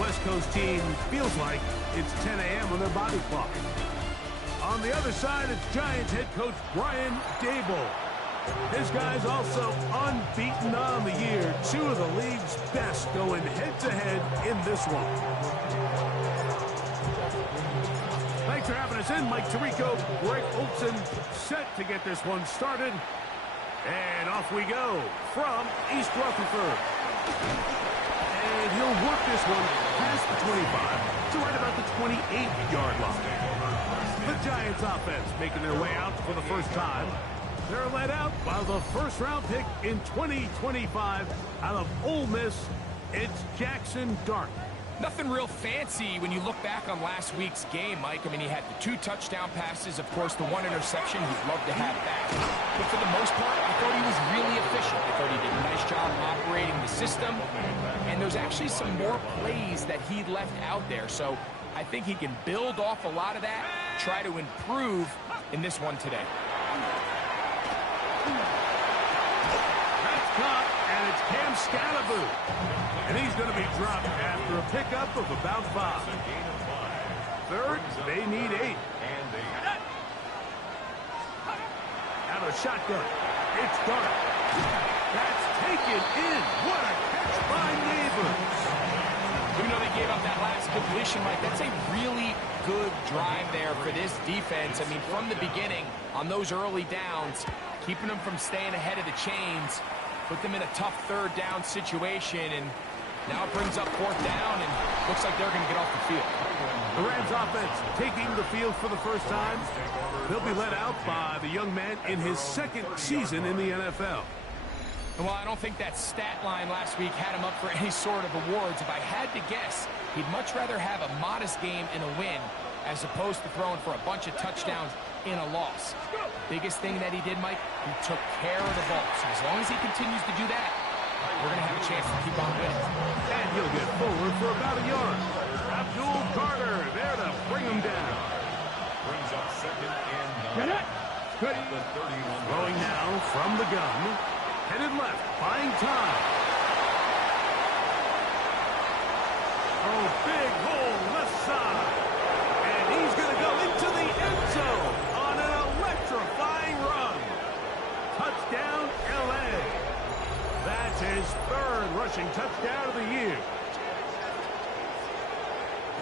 West Coast team feels like it's 10 a.m. on their body clock. On the other side, it's Giants head coach Brian Daboll. His guys also unbeaten on the year. Two of the league's best going head-to-head in this one. Thanks for having us in. Mike Tirico, Greg Olson set to get this one started. And off we go from East Rutherford. And he'll work this one past the 25 to right about the 28-yard line. The Giants offense making their way out for the first time. They're led out by the first-round pick in 2025 out of Ole Miss. It's Jackson Dart. Nothing real fancy when you look back on last week's game, Mike. I mean, he had the 2 touchdown passes, of course, the 1 interception. He'd love to have that. But for the most part, I thought he was really efficient. I thought he did a nice job operating the system. And there's actually some more plays that he left out there. So I think he can build off a lot of that, try to improve in this one today. That's caught, and it's Cam Scalaboo. And he's going to be dropped after a pickup of about 5. Third, they need 8. Out of shotgun, it's Dart. That's taken in. What a catch by Neighbors. Even though they gave up that last completion, Mike, that's a really good drive there for this defense. I mean, from the beginning, on those early downs, keeping them from staying ahead of the chains, put them in a tough third down situation, and now it brings up 4th down, and looks like they're going to get off the field. The Rams offense taking the field for the first time. They'll be led out by the young man in his 2nd season in the NFL. And while I don't think that stat line last week had him up for any sort of awards, if I had to guess, he'd much rather have a modest game and a win as opposed to throwing for a bunch of touchdowns in a loss. Biggest thing that he did, Mike, he took care of the ball. So as long as he continues to do that, we're going to have a chance to keep on winning. And he'll get forward for about a yard. Abdul Carter there to bring him down. Brings up 2nd and 9. Throwing now from the gun. Headed left, buying time. Oh, big hole left side. And he's going to go into the end zone on an electrifying run. Touchdown, L.A. That's his 3rd rushing touchdown of the year.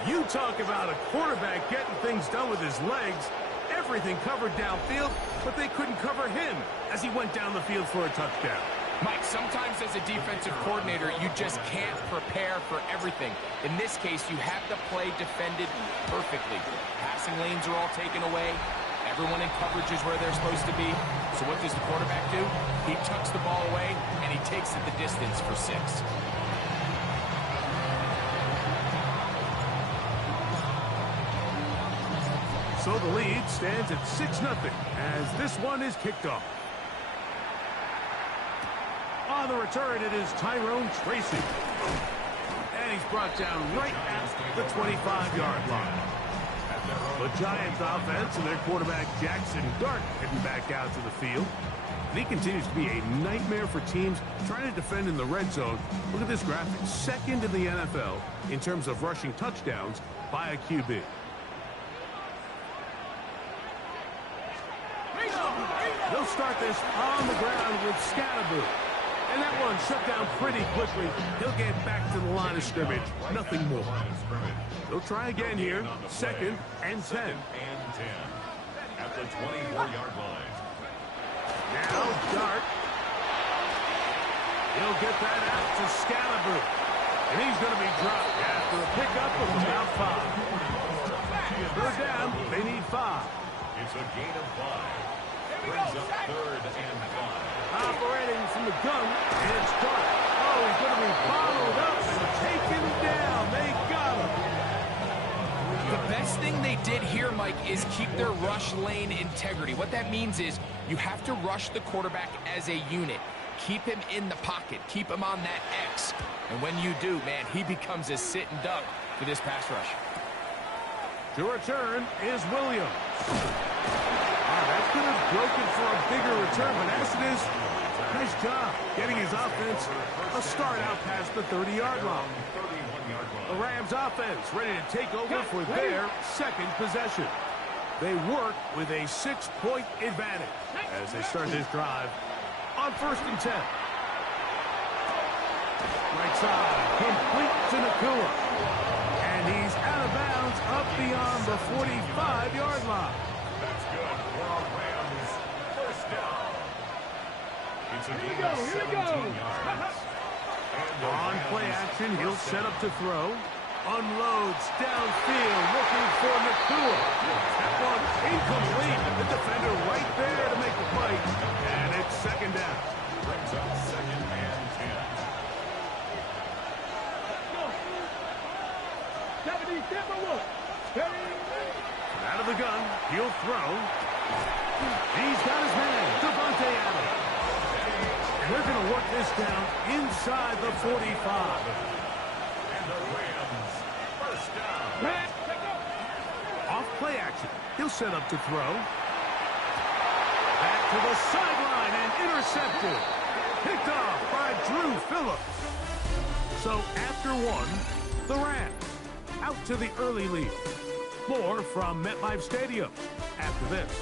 You talk about a quarterback getting things done with his legs. Everything covered downfield, but they couldn't cover him as he went down the field for a touchdown. Mike, sometimes as a defensive coordinator, you just can't prepare for everything. In this case, you have the play defended perfectly. Passing lanes are all taken away. Everyone in coverage is where they're supposed to be. So what does the quarterback do? He tucks the ball away, and he takes it the distance for 6. So the lead stands at 6-0 as this one is kicked off. On the return, it is Tyrone Tracy. And he's brought down right at the 25-yard line. The Giants offense and their quarterback Jackson Dart heading back out to the field. And he continues to be a nightmare for teams trying to defend in the red zone. Look at this graphic. 2nd in the NFL in terms of rushing touchdowns by a QB. They'll start this on the ground with Scalaboo. And that one shut down pretty quickly. He'll get back to the line of scrimmage. Nothing more. They'll try again here. 2nd and 10. At the 24-yard line. Now Dart. He'll get that out to Scalaboo. And he's going to be dropped after a pickup of about 5. 3rd down. They need 5. It's a gain of 5. Brings up 3rd and 5. Operating from the gun, and it's Dart. Oh, he's going to be bottled up and taken down. They got him. The best thing they did here, Mike, is keep their rush lane integrity. What that means is you have to rush the quarterback as a unit. Keep him in the pocket. Keep him on that X. And when you do, man, he becomes a sitting duck for this pass rush. To return is Williams. That could have broken for a bigger return, but as it is, nice job getting his offense a start out past the 30-yard line. The Rams Rams offense ready to take over for their second possession. They work with a 6-point advantage as they start this drive on 1st and 10. Right side, complete to Nakua. And he's out of bounds up beyond the 45-yard line. That's good for our Rams. First down. It's a gain of 17 yards. On play action, he'll set up to throw. Unloads downfield, looking for Nakua. That one incomplete. The defender right there to make the play. And it's 2nd down. Brings up 2nd and 10. Out of the gun, he'll throw. He's got his man, Devontae Adams. And they're going to work this down inside the 45. And the Rams, first down. Off play action, he'll set up to throw. Back to the sideline and intercepted. Picked off by Drew Phillips. So after one, the Rams out to the early lead. More from MetLife Stadium after this.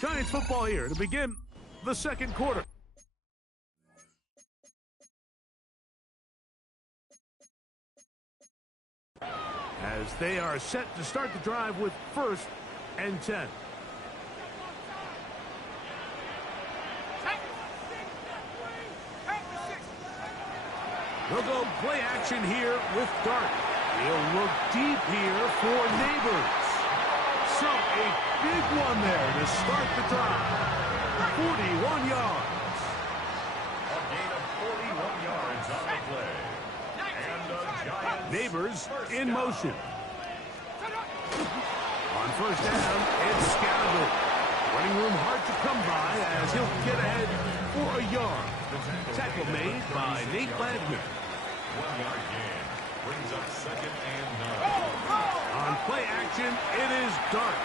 Giants football here to begin the second quarter. As they are set to start the drive with 1st and 10. They'll go play action here with Dart. He'll look deep here for Neighbors. So a big one there to start the drive. 41 yards. A gain of 41 yards on the play. And the Giants. Neighbors in motion. On 1st down, it's Scalaboo. Running room hard to come by as he'll get ahead for a yard. Tackle made by Nate Landman. 1-yard gain. Brings up 2nd and 9. On play action, it is Dart.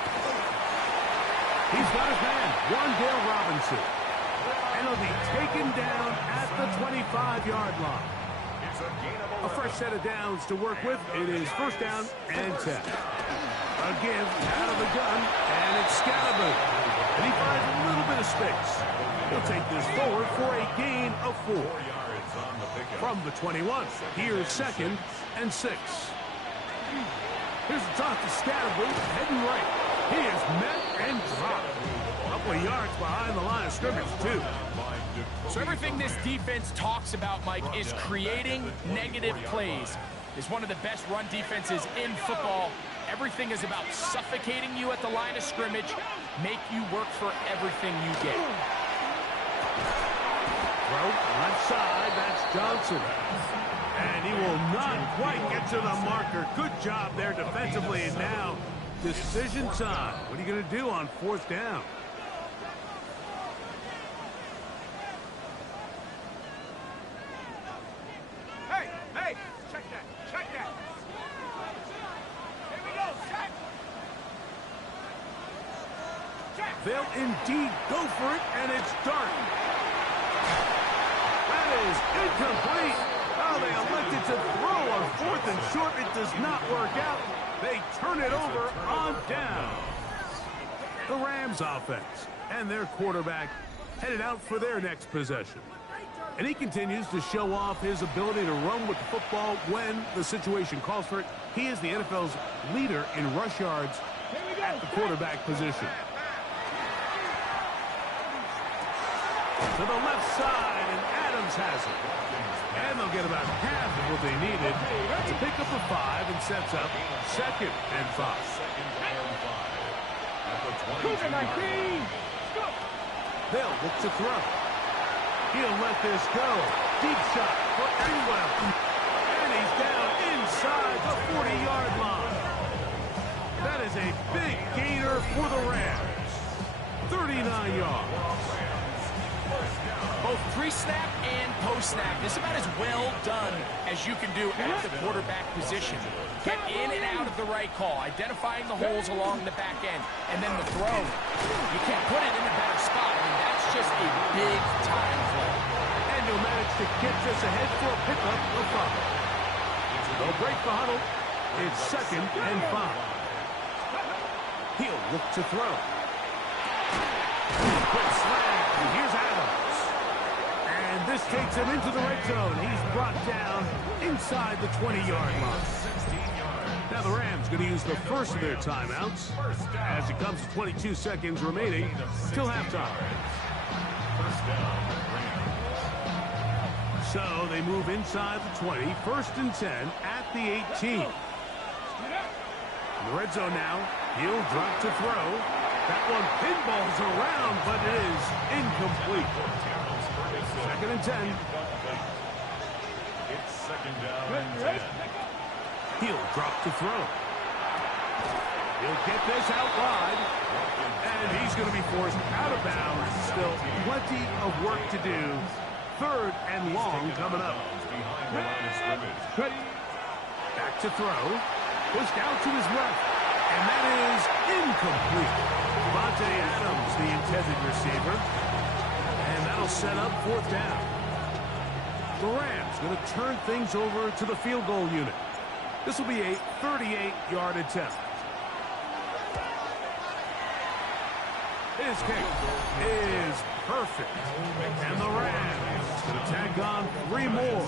He's got his man, Wandale Robinson. And he'll be taken down at the 25-yard line. It's a gain of 11. A fresh set of downs to work with. It is 1st down and 10. A give out of the gun, and it's Scalaboo. And he finds a little bit of space. He'll take this forward for a gain of 4. 4 yards on the pickup. From the 21, here's 2nd and 6. Here's the toss to Scalaboo, heading right. He is met and dropped. A couple of yards behind the line of scrimmage, too. So everything this defense talks about, Mike, is creating negative plays. It's one of the best run defenses in football. Everything is about suffocating you at the line of scrimmage, make you work for everything you get. Throw left side, that's Johnson. And he will not quite get to the marker. Good job there defensively. And now, decision time. What are you going to do on 4th down? Hey, check that. Here we go, check. They'll indeed go for it, and it's Dart. That is incomplete. Oh, they elected to throw on 4th and short. It does not work out. They turn it over on down. The Rams offense and their quarterback headed out for their next possession. And he continues to show off his ability to run with the football when the situation calls for it. He is the NFL's leader in rush yards at the quarterback position. To the left side, and Adams has it. And they'll get about half of what they needed to pick up a 5 and sets up 2nd and 5. 2nd and 5. At the 22-yard. They'll look to throw. He'll let this go. Deep shot for Engwell. And he's down inside the 40-yard line. That is a big gainer for the Rams. 39 yards. Both pre-snap and post-snap. This is about as well done as you can do at the quarterback position. Get in and out of the right call, identifying the holes along the back end, and then the throw. You can't put it in a better spot. I mean, that's just a big-time play. And he'll manage to get this ahead for a pickup of 5. They'll break the huddle. It's 2nd and 5. He'll look to throw. Quick slam. Here's Adams. And this takes him into the red zone. He's brought down inside the 20-yard line. Now the Rams going to use the first of their timeouts as it comes to 22 seconds remaining till halftime. So they move inside the 20, 1st and 10 at the 18. In the red zone now, he'll drop to throw. That one pinballs around, but it is incomplete. 2nd and 10. It's 2nd down and 10. He'll drop to throw. He'll get this out wide. And he's going to be forced out of bounds. Still plenty of work to do. 3rd and long coming up. Back to throw. Pushed out to his left. And that is incomplete. Devontae Adams, the intended receiver. And that'll set up 4th down. The Rams going to turn things over to the field goal unit. This will be a 38-yard attempt. His kick is perfect. And the Rams going to tack on 3 more,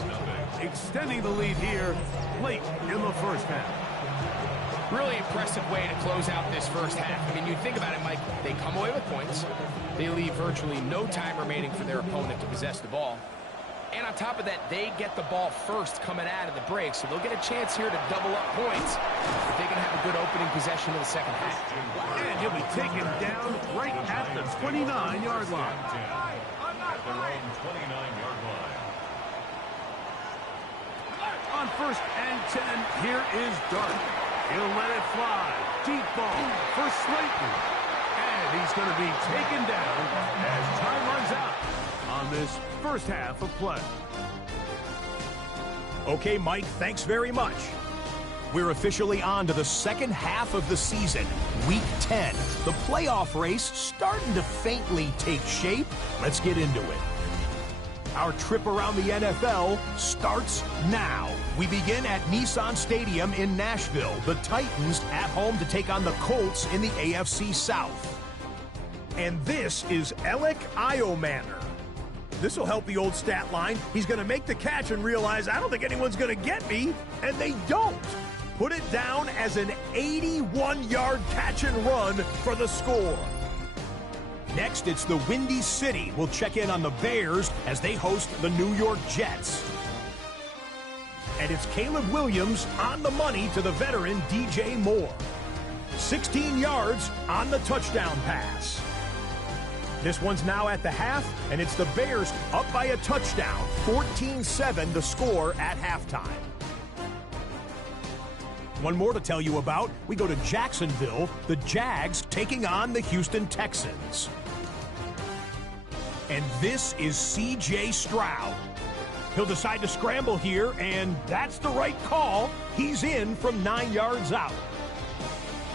extending the lead here late in the first half. Really impressive way to close out this first half. I mean, you think about it, Mike, they come away with points. They leave virtually no time remaining for their opponent to possess the ball. And on top of that, they get the ball first coming out of the break, so they'll get a chance here to double up points if they can have a good opening possession in the second half. And he'll be taken down right at the 29-yard line. At their own 29-yard line. On 1st and 10, here is Dart. He'll let it fly. Deep ball for Slayton. And he's going to be taken down as time runs out on this first half of play. Okay, Mike, thanks very much. We're officially on to the second half of the season, Week 10. The playoff race starting to faintly take shape. Let's get into it. Our trip around the NFL starts now. We begin at Nissan Stadium in Nashville. The Titans at home to take on the Colts in the AFC South. And this is Alec Iomanner. This will help the old stat line. He's going to make the catch and realize, I don't think anyone's going to get me. And they don't. Put it down as an 81-yard catch and run for the score. Next, it's the Windy City. We'll check in on the Bears as they host the New York Jets. And it's Caleb Williams on the money to the veteran DJ Moore. 16 yards on the touchdown pass. This one's now at the half, and it's the Bears up by a touchdown. 14-7 the score at halftime. One more to tell you about. We go to Jacksonville, the Jags taking on the Houston Texans. And this is C.J. Stroud. He'll decide to scramble here, and that's the right call. He's in from 9 yards out.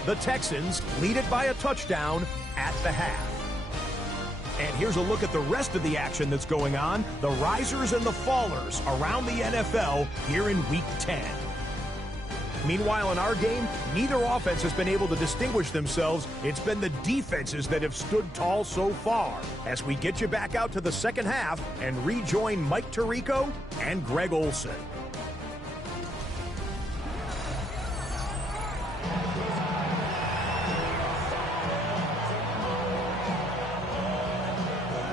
The Texans lead it by a touchdown at the half. And here's a look at the rest of the action that's going on. The risers and the fallers around the NFL here in Week 10. Meanwhile, in our game, neither offense has been able to distinguish themselves. It's been the defenses that have stood tall so far. As we get you back out to the second half and rejoin Mike Tirico and Greg Olsen.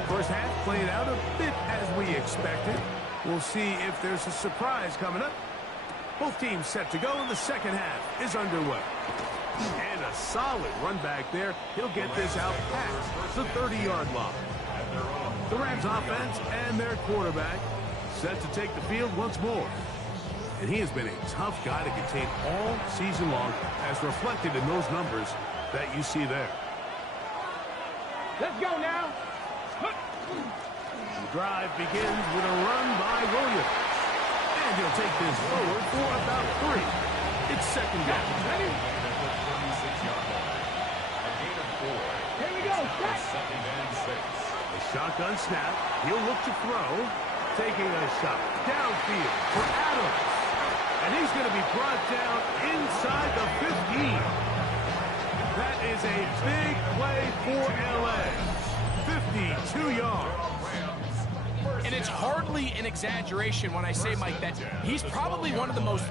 First half played out a bit as we expected. We'll see if there's a surprise coming up. Both teams set to go, and the second half is underway. And a solid run back there. He'll get this out past the 30-yard line. The Rams offense and their quarterback set to take the field once more. And he has been a tough guy to contain all season long, as reflected in those numbers that you see there. Let's go now. The drive begins with a run by Williams. And he'll take this forward for about 3. It's second down. Ready? Here we go. Second and 6. A shotgun snap. He'll look to throw. Taking a shot downfield for Adams. And he's going to be brought down inside the 15. That is a big play for LA. 52 yards. And it's hardly an exaggeration when I say, Mike, that he's probably one of the most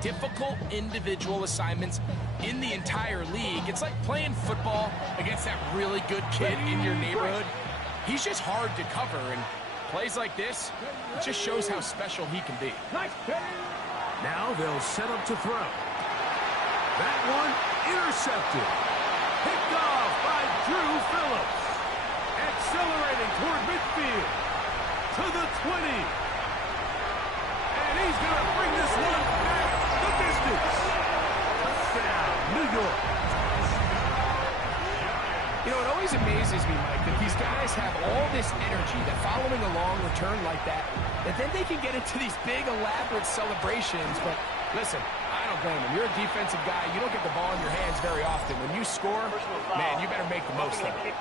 difficult individual assignments in the entire league. It's like playing football against that really good kid in your neighborhood. He's just hard to cover, and plays like this, it just shows how special he can be. Now they'll set up to throw. That one intercepted. Picked off by Drew Phillips. Accelerating toward midfield. To the 20. And he's going to bring this one back the distance. Touchdown, New York. You know, it always amazes me, Mike, that these guys have all this energy, that following a long return like that then they can get into these big, elaborate celebrations. But listen, I don't blame them. You're a defensive guy. You don't get the ball in your hands very often. When you score, man, you better make the most of it.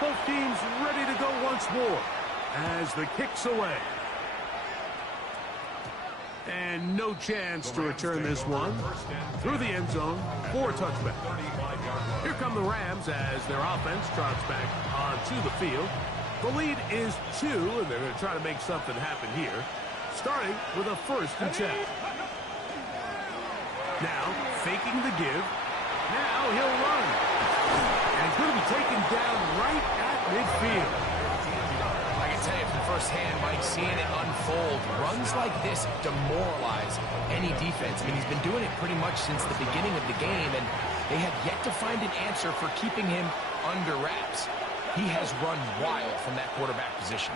Both teams ready to go once more as the kick's away. And no chance to return this one through the end zone for a touchback. Here come the Rams as their offense trots back onto the field. The lead is 2, and they're going to try to make something happen here, starting with a 1st and 10. Now, faking the give. Now he'll run. And he's going to be taken down right at midfield. I can tell you from firsthand, Mike, seeing it unfold, runs like this demoralize any defense. I mean, he's been doing it pretty much since the beginning of the game, and they have yet to find an answer for keeping him under wraps. He has run wild from that quarterback position.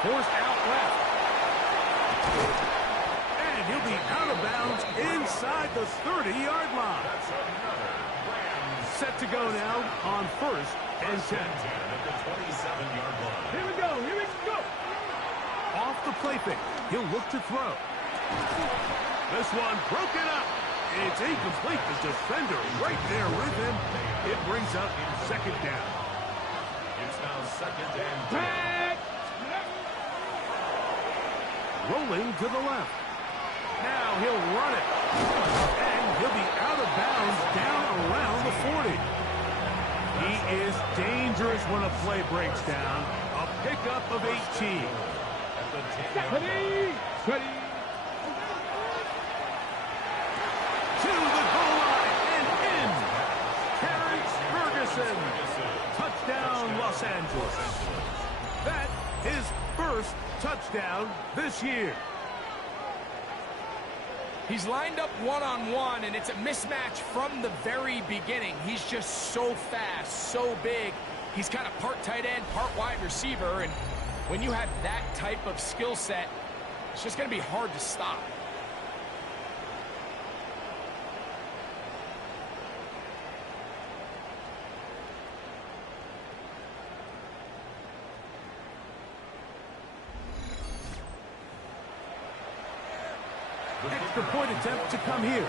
Forced out left. And he'll be out of bounds inside the 30-yard line. Set to go now on 1st and 10. Here we go. Here we go. Off the play fake. He'll look to throw. This one broken up. It's incomplete. The defender right there with him. It brings up 2nd down. It's now 2nd and 10. Rolling to the left. Now he'll run it. And he'll be out of bounds down around the 40. He is dangerous when a play breaks down. A pickup of 18. Ready. Ready. To the goal line and in. Terrence Ferguson. Touchdown, Los Angeles. That is 1st touchdown this year. He's lined up one-on-one, and it's a mismatch from the very beginning. He's just so fast, so big. He's kind of part tight end, part wide receiver, and when you have that type of skill set, it's just going to be hard to stop. Extra point attempt to come here.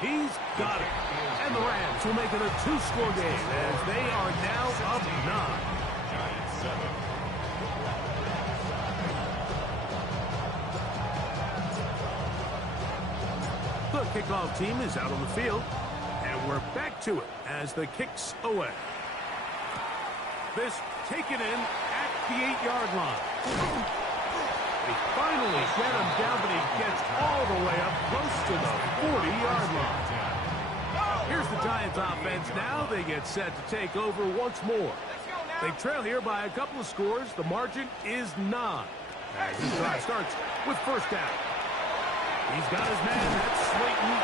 He's got it. And the Rams will make it a 2-score game as they are now up 9. The kickoff team is out on the field. And we're back to it as the kick's away. This taken in at the 8-yard line. They finally get him down, but he gets all the way up close to the 40-yard line. Here's the Giants offense now. They get set to take over once more. They trail here by a couple of scores. The margin is 9. As his drive starts with 1st down. He's got his man. That's Slayton.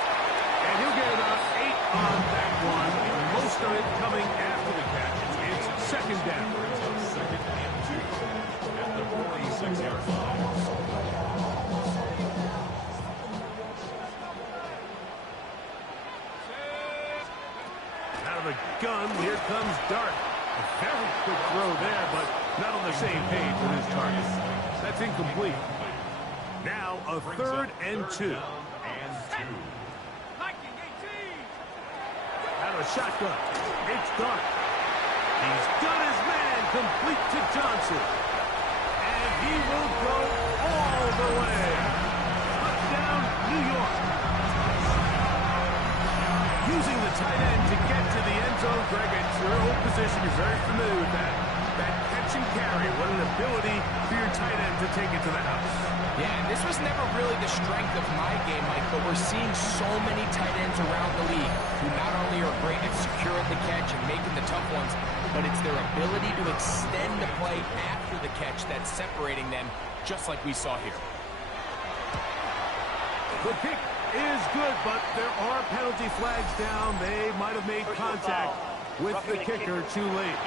And he'll get about 8 on that one. Most of it coming after the catch. It's 2nd down. 2nd and 2 at the 46-yard line. Out of the gun, here comes Dart. A very quick throw there, but not on the same page with his target. That's incomplete. Now a 3rd and 2. out of shotgun. It's Dart. He's got his man complete to Johnson. And he will go all the way. Touchdown, New York. Using the tight end to get to the end zone, Greg, it's your old position. You're very familiar with that. That catch and carry. What an ability for your tight end to take it to the house. Yeah, and this was never really the strength of my game, Mike, but we're seeing so many tight ends around the league who not only are great at securing the catch and making the tough ones, but it's their ability to extend the play after the catch that's separating them, just like we saw here. The kick is good, but there are penalty flags down. They might have made contact with the kicker too late.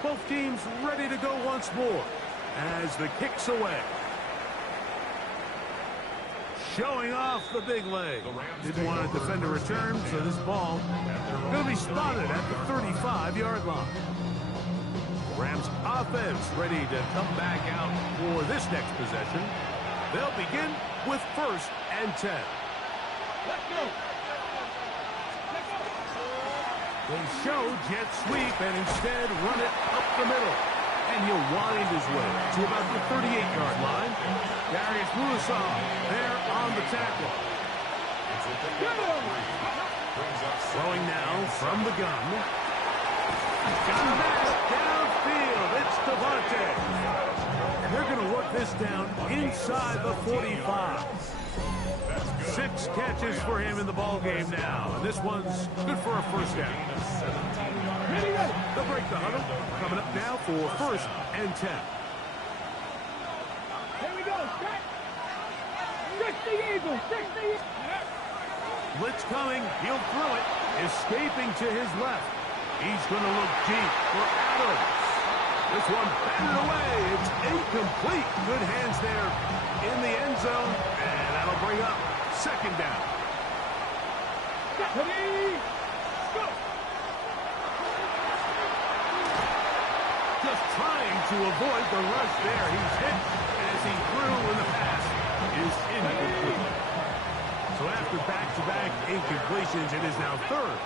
Both teams ready to go once more as the kick's away. Showing off the big leg. Didn't want to defend a return, so this ball going to be spotted at the 35-yard line. Rams offense ready to come back out for this next possession. They'll begin with 1st and 10. Let's go. They show jet sweep and instead run it up the middle. And he'll wind his way to about the 38-yard line. Darius Musa there on the tackle. Throwing now from the gun. Got a man downfield. It's Devontae. And they're going to work this down inside the 45. 6 catches for him in the ball game now. And this one's good for a first down. They'll break the huddle. Coming up now for 1st and 10. Here we go. Stretch the eagle. Stretch the eagle. Blitz coming. He'll throw it. Escaping to his left. He's going to look deep for Adams. This one batted away. It's incomplete. Good hands there in the end zone. And that'll bring up 2nd down. Ready? Go. Just trying to avoid the rush there. He's hit as he threw when the pass is incomplete. So after back-to-back incompletions, it is now 3rd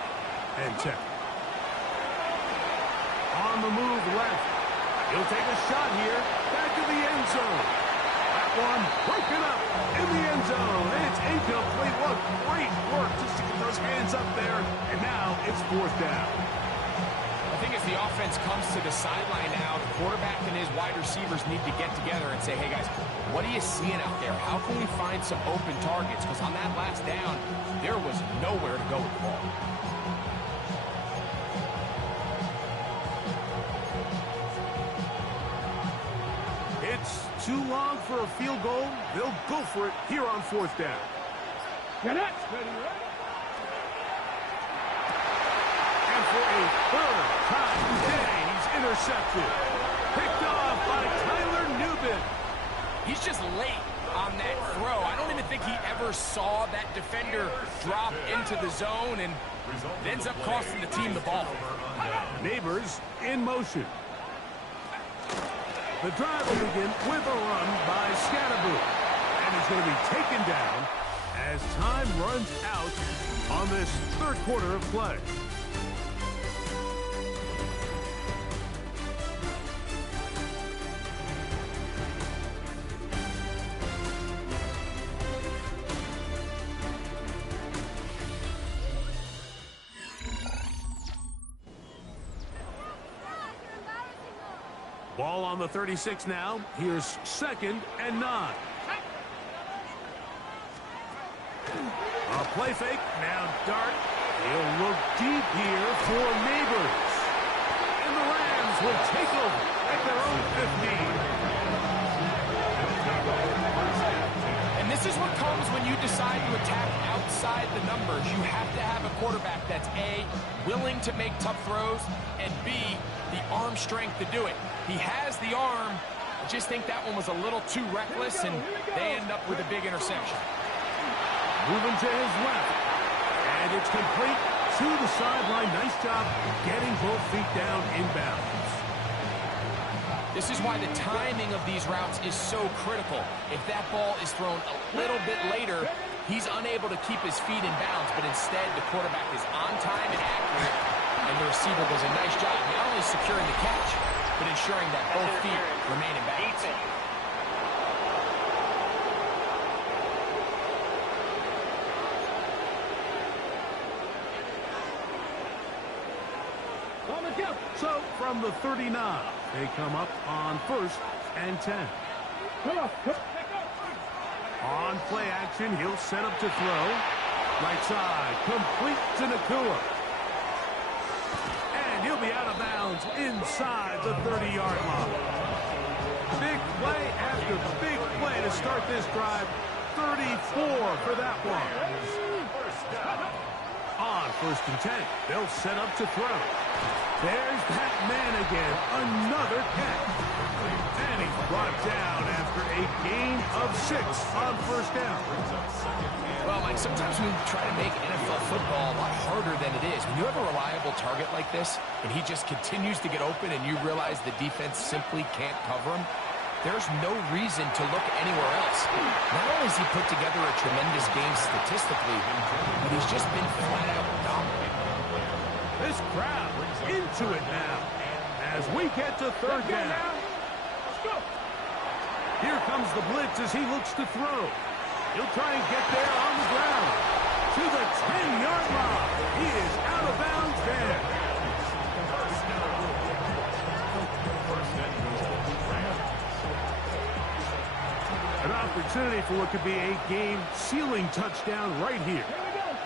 and 10. On the move left. He'll take a shot here. Back to the end zone. That one broken up in the end zone. It's incomplete. What great work just to get those hands up there. And now it's 4th down. I think as the offense comes to the sideline now, the quarterback and his wide receivers need to get together and say, hey, guys, what are you seeing out there? How can we find some open targets? Because on that last down, there was nowhere to go with the ball. It's too long for a field goal. They'll go for it here on 4th down. Get it. Ready, ready. And for a 3rd time today, he's intercepted. Picked off by Tyler Newbin. He's just late on that throw. I don't even think he ever saw that defender drop into the zone, and it ends up costing the team the ball. Neighbors in motion. The drive will begin with a run by Scatterboo. And he's going to be taken down as time runs out on this 3rd quarter of play. Ball on the 36 now. Here's 2nd and 9. A play fake. Now Dart. He'll look deep here for Neighbors. And the Rams will take over at their own 15. And this is what comes when you decide to attack outside the numbers. You have to have a quarterback that's A, willing to make tough throws, and B, the arm strength to do it. He has the arm. I just think that one was a little too reckless, and they end up with a big interception. Moving to his left. And it's complete to the sideline. Nice job getting both feet down inbounds. This is why the timing of these routes is so critical. If that ball is thrown a little bit later, he's unable to keep his feet in bounds, but instead the quarterback is on time and accurate, and the receiver does a nice job not only securing the catch, but ensuring that both feet remain in bounds. So from the 39, they come up on 1st and 10. On play action, he'll set up to throw. Right side, complete to Nakua. And he'll be out of bounds inside the 30-yard line. Big play after big play to start this drive. 34 for that one. On 1st and 10, they'll set up to throw. There's that man again, another catch. And he's brought down after a gain of 6 on 1st down. Well, Mike, sometimes we try to make NFL football a lot harder than it is. When you have a reliable target like this, and he just continues to get open, and you realize the defense simply can't cover him, there's no reason to look anywhere else. Not only has he put together a tremendous game statistically, but he's just been flat-out dominant. This crowd into it now as we get to 3rd down. Here comes the blitz as he looks to throw. He'll try and get there on the ground. To the 10-yard line. He is out of bounds there. An opportunity for what could be a game-sealing touchdown right here.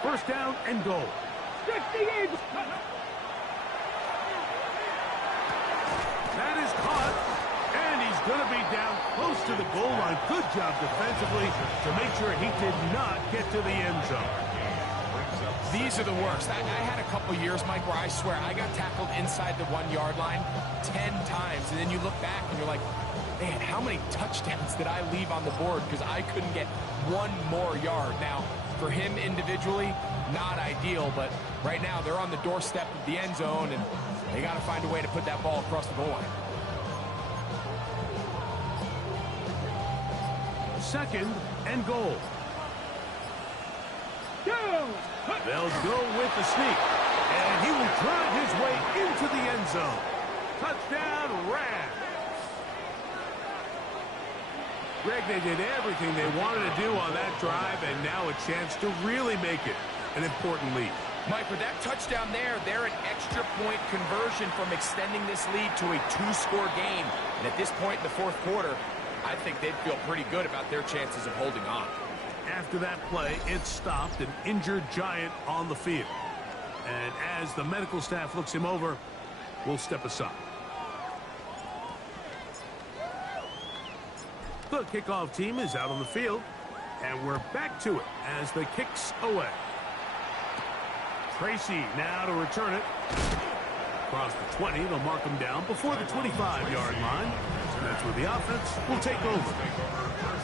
1st down and goal. That is caught, and he's going to be down close to the goal line. Good job defensively to make sure he did not get to the end zone. These are the worst. I had a couple years, Mike, where I swear I got tackled inside the 1-yard line 10 times, and then you look back and you're like, man, how many touchdowns did I leave on the board because I couldn't get one more yard? Now, for him individually, not ideal, but right now they're on the doorstep of the end zone, and they got to find a way to put that ball across the goal line. 2nd and goal. They'll go with the sneak, and he will drive his way into the end zone. Touchdown, Rams. Greg, they did everything they wanted to do on that drive, and now a chance to really make it an important lead. Mike, with that touchdown there, they're an extra point conversion from extending this lead to a 2-score game. And at this point in the 4th quarter, I think they'd feel pretty good about their chances of holding on. After that play, it stopped an injured Giant on the field. And as the medical staff looks him over, we'll step aside. The kickoff team is out on the field, and we're back to it as the kick's away. Tracy now to return it. Across the 20, they'll mark him down before the 25-yard line. That's where the offense will take over.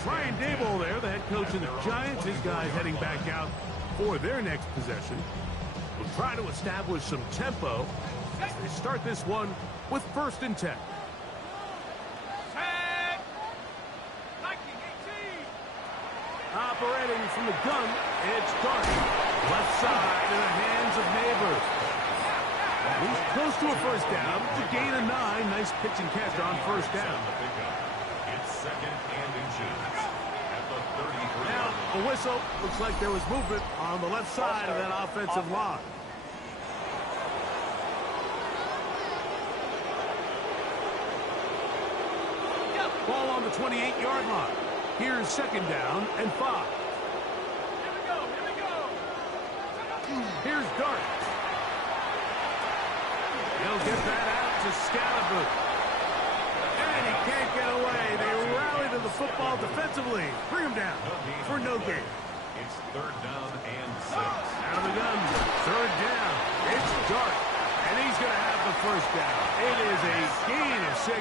Brian Daboll there, the head coach of the Giants. His guys heading back out for their next possession. Will try to establish some tempo as they start this one with 1st and 10. Operating from the gun, it's Dart. Left side in the hands of Neighbors. He's close to a 1st down. To gain a 9. Nice pitch and catch on 1st down. It's 2nd and inches at the 33. Now, a whistle. Looks like there was movement on the left side of that offensive line. Ball on the 28-yard line. Here's 2nd down and 5. Here's Dart. He'll get that out to Scalaboo. And he can't get away. They rally to the football defensively. Bring him down for no gain. It's 3rd down and 6. Out of the gun. 3rd down. It's Dart. And he's going to have the 1st down. It is a gain of 6.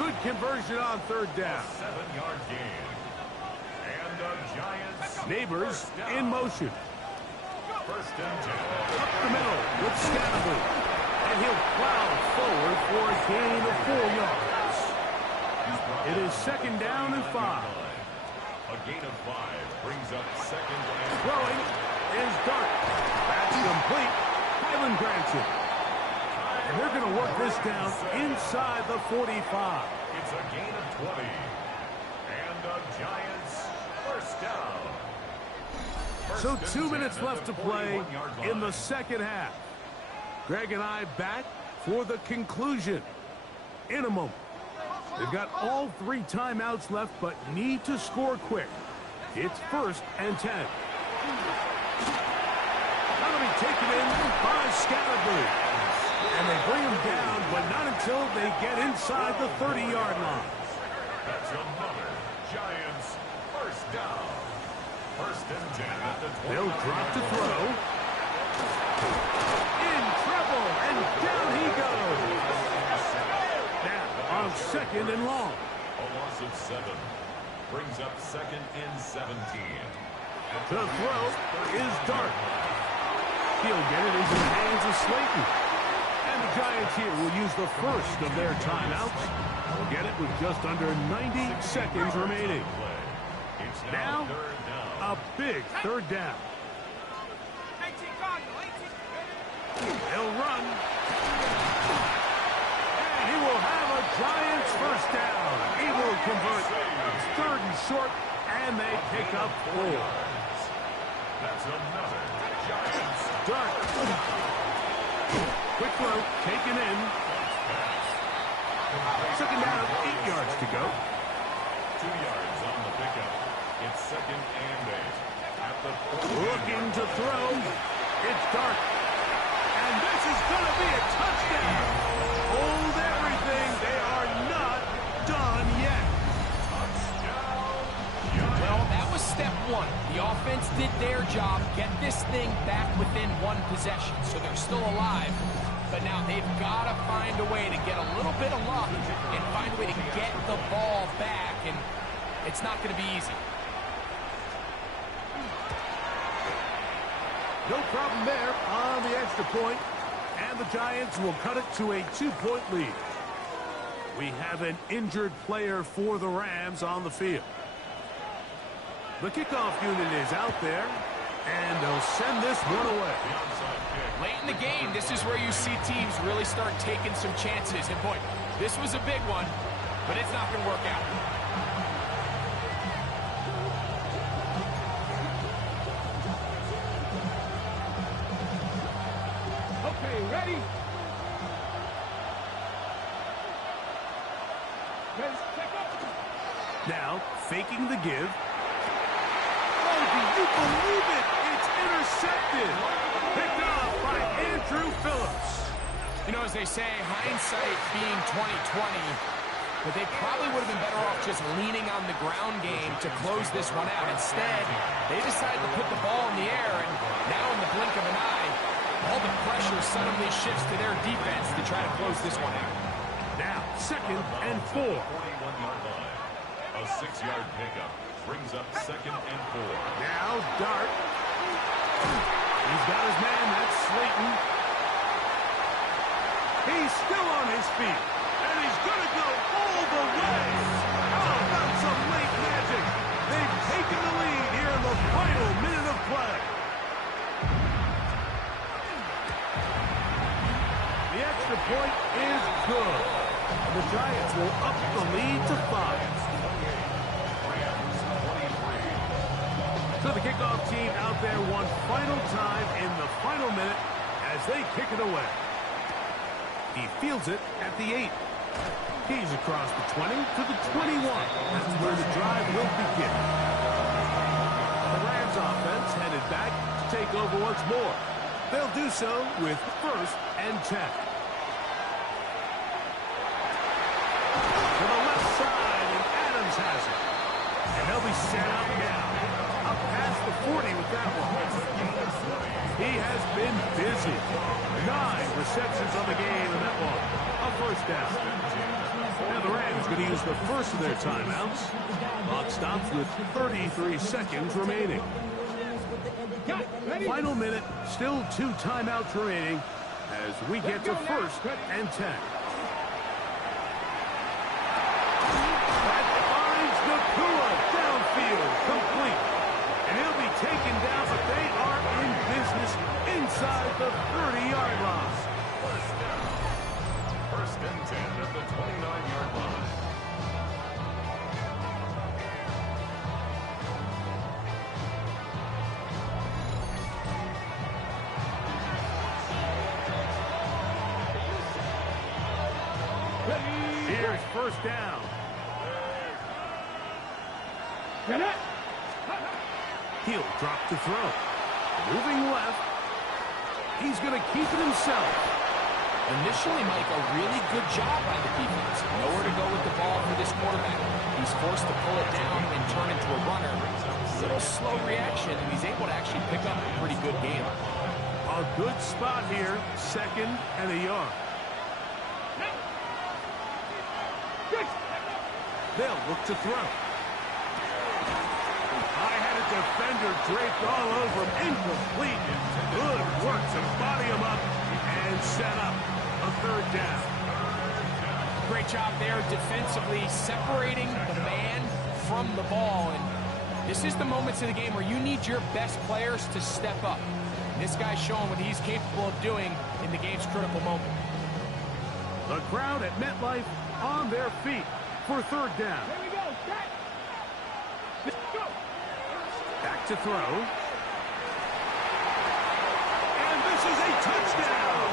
Good conversion on 3rd down. 7-yard gain. And the Giants. Neighbors in motion. 1st and 10. Up the middle with Scalaboo. And he'll plow forward for a gain of 4 yards. It is second down and 5. A gain of 5 brings up second and Throwing is Dart. That's complete. Highland grants it. And they're going to work this down inside the 45. it's a gain of 20. And the Giants first down. So 2 minutes left to play in the second half. Greg and I back for the conclusion in a moment. They've got all 3 timeouts left, but need to score quick. It's first and 10. That'll be taken in by Scatterboo. And they bring him down, but not until they get inside the 30-yard line. That's another Giants first down. First and 10 at the 20. They'll drop to throw. In trouble, and down he goes. Now on second and long. A loss of 7 brings up second and 17. The throw is Dart. He'll get it into the hands of Slayton. And the Giants here will use the first of their timeouts. They'll get it with just under 90 seconds remaining. It's Now, third down. a big third down. He'll run. And he will have a Giants first down. He will convert. It's third and short, and they pick up 4. That's another Giants. Dart. Quick throw, taken in. Second down, 8 yards to go. 2 yards on the pickup. It's second and 8. At the 40. Looking to throw. It's Dart. And this is going to be a touchdown. Hold everything. They are not done yet. Well, that was step 1. The offense did their job, get this thing back within 1 possession, so they're still alive. But now they've got to find a way to get a little bit of luck and find a way to get the ball back, and it's not going to be easy. No problem there on the extra point, and the Giants will cut it to a 2-point lead. We have an injured player for the Rams on the field. The kickoff unit is out there, and they'll send this one away. Late in the game, this is where you see teams really start taking some chances. And boy, this was a big one, but it's not going to work out. Okay, ready? Check up. Now, faking the give. Oh, do you believe it? It's intercepted. Picked off by Andrew Phillips. You know, as they say, hindsight being 20/20, but they probably would have been better off just leaning on the ground game to close this one out. Instead, they decided to put the ball in the air, and now in the blink of an eye, all the pressure suddenly shifts to their defense to try to close this one out. Now, second and 4. 41-yard line. A 6-yard pickup brings up second and 4. Now, Dart. He's got his man. That's Slayton. He's still on his feet. And he's going to go all the way. How about some late magic? They've taken the lead here in the final minute of play. The extra point is good. The Giants will up the lead to 5. So the kickoff team out there one final time in the final minute as they kick it away. He fields it at the 8. He's across the 20 to the 21. That's where the drive will begin. The Rams offense headed back to take over once more. They'll do so with first and 10. To the left side, and Adams has it. And they'll be set up now. Up past the 40 with that one. He has been busy. 9 receptions on the game in that one. A first down. Now the Rams going to use the first of their timeouts. Clock stops with 33 seconds remaining. Final minute, still 2 timeouts remaining as we get to first and 10. Here's first down. Get it. He'll drop to throw. Moving left. He's going to keep it himself. Initially, Mike, a really good job by the defense. Nowhere to go with the ball for this quarterback. He's forced to pull it down and turn into a runner. A little slow reaction, and he's able to actually pick up a pretty good game. A good spot here. Second and a yard. They'll look to throw. I had a defender draped all over him. Incomplete. Good work to body him up and set up a third down. Great job there defensively, separating the man from the ball. And this is the moments of the game where you need your best players to step up. This guy's showing what he's capable of doing in the game's critical moment. The crowd at MetLife on their feet for third down. Here we go. Set. Go. Back to throw. And this is a touchdown.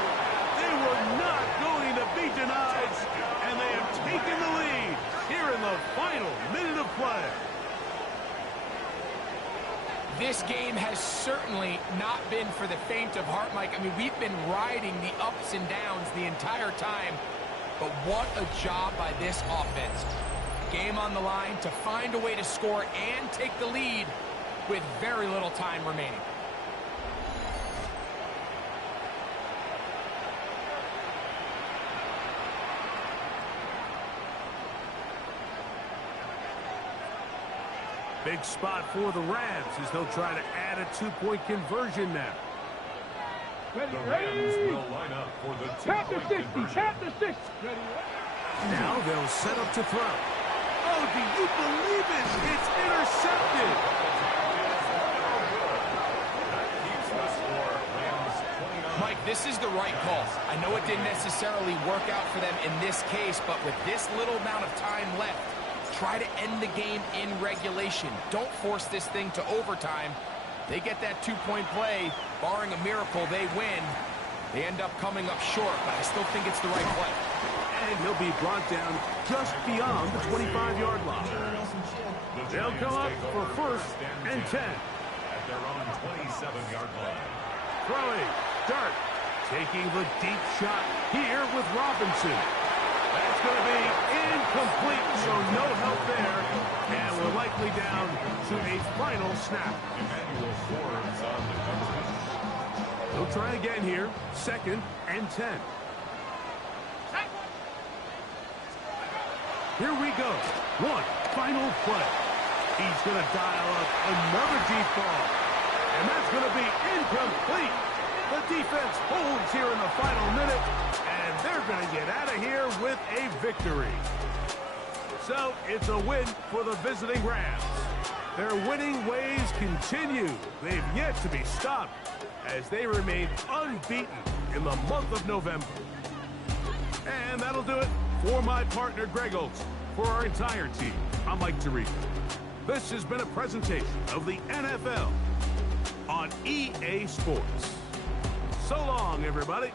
They were not going to be denied, and they have taken the lead here in the final minute of play. This game has certainly not been for the faint of heart, Mike. I mean, we've been riding the ups and downs the entire time, but what a job by this offense. Game on the line to find a way to score and take the lead with very little time remaining. Big spot for the Rams as they'll try to add a two-point conversion now. The Rams will line up for the Tap the 60. two-point Tap the 60. Now they'll set up to throw. Oh, do you believe it? It's intercepted. Mike, this is the right call. I know it didn't necessarily work out for them in this case, but with this little amount of time left, try to end the game in regulation. Don't force this thing to overtime. They get that two-point play. Barring a miracle, they win. They end up coming up short, but I still think it's the right play. And he'll be brought down just beyond the 25-yard line. They'll come up for first and 10. At their own 27-yard line. Throwing. Dart. Taking the deep shot here with Robinson. That's going to be incomplete, so no help there. And we're likely down to a final snap. Emmanuel Forbes on the cover. They'll try again here. Second and 10. Here we go. One final play. He's going to dial up another deep ball. And that's going to be incomplete. The defense holds here in the final minute, and they're going to get out of here with a victory. So it's a win for the visiting Rams. Their winning ways continue. They've yet to be stopped as they remain unbeaten in the month of November. And that'll do it for my partner, Greg Olson. For our entire team, I'm Mike Tirico. This has been a presentation of the NFL on EA Sports. So long, everybody.